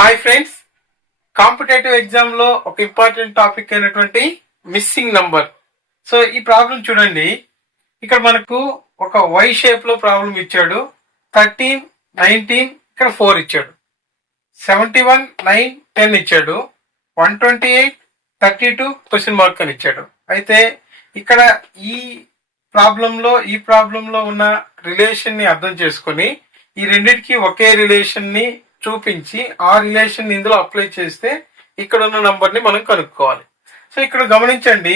Hi friends, competitive exam లో ఒక important topic అయినటువంటి మిస్సింగ్ నంబర్. సో ఈ ప్రాబ్లం చూడండి. ఇక్కడ మనకు ఒక వై షేప్ లో ప్రాబ్లం ఇచ్చాడు. 13, 19, ఇక్కడ 4 ఇచ్చాడు. 71, 9, 10 ఇచ్చాడు. 128, 32 క్వశ్చన్ మార్క్ అని ఇచ్చాడు. అయితే ఇక్కడ ఈ ప్రాబ్లంలో ఉన్న రిలేషన్ ని అర్థం చేసుకొని ఈ రెండింటికి ఒకే రిలేషన్ ని చూపించి ఆ రిలేషన్ ఇందులో అప్లై చేస్తే ఇక్కడ ఉన్న నంబర్ ని మనం కనుక్కోవాలి. సో ఇక్కడ గమనించండి,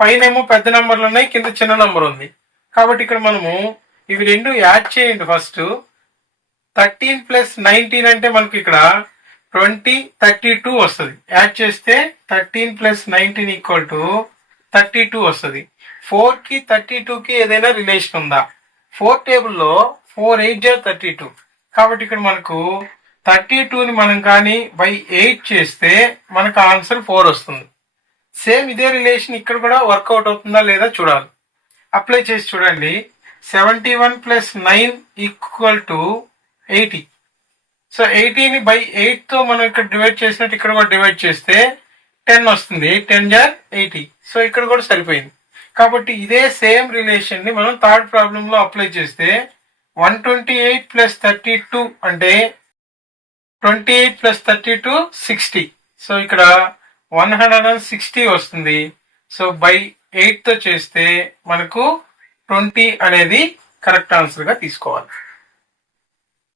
పైనేమో పెద్ద నంబర్లు ఉన్నాయి, కింద చిన్న నంబర్ ఉంది. కాబట్టి ఇక్కడ మనము ఇవి రెండు యాడ్ చేయండి. ఫస్ట్ 13 ప్లస్ 19 అంటే మనకి ఇక్కడ 20, 32 వస్తుంది. యాడ్ చేస్తే 13 ప్లస్ 19 ఈక్వల్ టు 32 వస్తుంది. 4 కి 32 కి ఏదైనా రిలేషన్ ఉందా? 4 టేబుల్లో 4 8 32. కాబట్టి ఇక్కడ మనకు 32ని మనం కానీ బై 8 చేస్తే మనకు ఆన్సర్ 4 వస్తుంది. సేమ్ ఇదే రిలేషన్ ఇక్కడ కూడా వర్కౌట్ అవుతుందా లేదా చూడాలి. అప్లై చేసి చూడండి. 71 ప్లస్ 9 ఈక్వల్ టు 80. సో 80ని బై 8 తో మనం ఇక్కడ డివైడ్ చేసినట్టు ఇక్కడ కూడా డివైడ్ చేస్తే 10 వస్తుంది. 8 10 = 80. సో ఇక్కడ కూడా సరిపోయింది. కాబట్టి ఇదే సేమ్ రిలేషన్ ని మనం థర్డ్ ప్రాబ్లం లో అప్లై చేస్తే 128 ప్లస్ 32 అంటే 28 ప్లస్ 32 60. సో ఇక్కడ 160 వస్తుంది. సో బై 8 తో చేస్తే మనకు 20 అనేది కరెక్ట్ ఆన్సర్ గా తీసుకోవాలి.